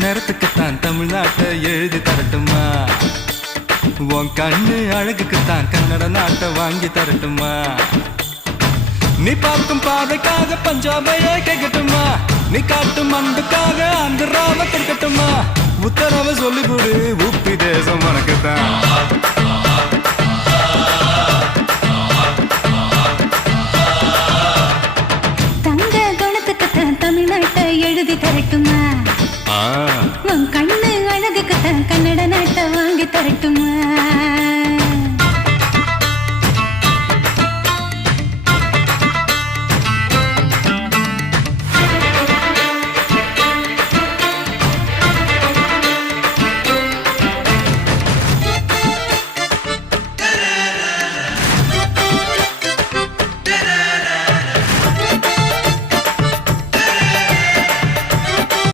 நிறத்துக்குத்தான் தமிழ்நாட்டை எழுதி தரட்டுமா? உன் கண்ணு அழகுக்குத்தான் கன்னட நாட்டை வாங்கி தரட்டுமா? நீ பார்க்கும் பாதைக்காக பஞ்சாபையே கேட்கட்டுமா? நீ காட்டும் அன்புக்காக ஆந்திராவை கொடுக்கட்டுமா? உத்தரவை சொல்லிவிடு, உப்பி தேசம் உனக்குத்தான். தங்க குணத்துக்குத்தான் தமிழ்நாட்டை எழுதி தரட்டுமா? உன் கண்ணு அழகுக்குத்தான் கன்னட நாட்டை வாங்கி தரட்டுமா?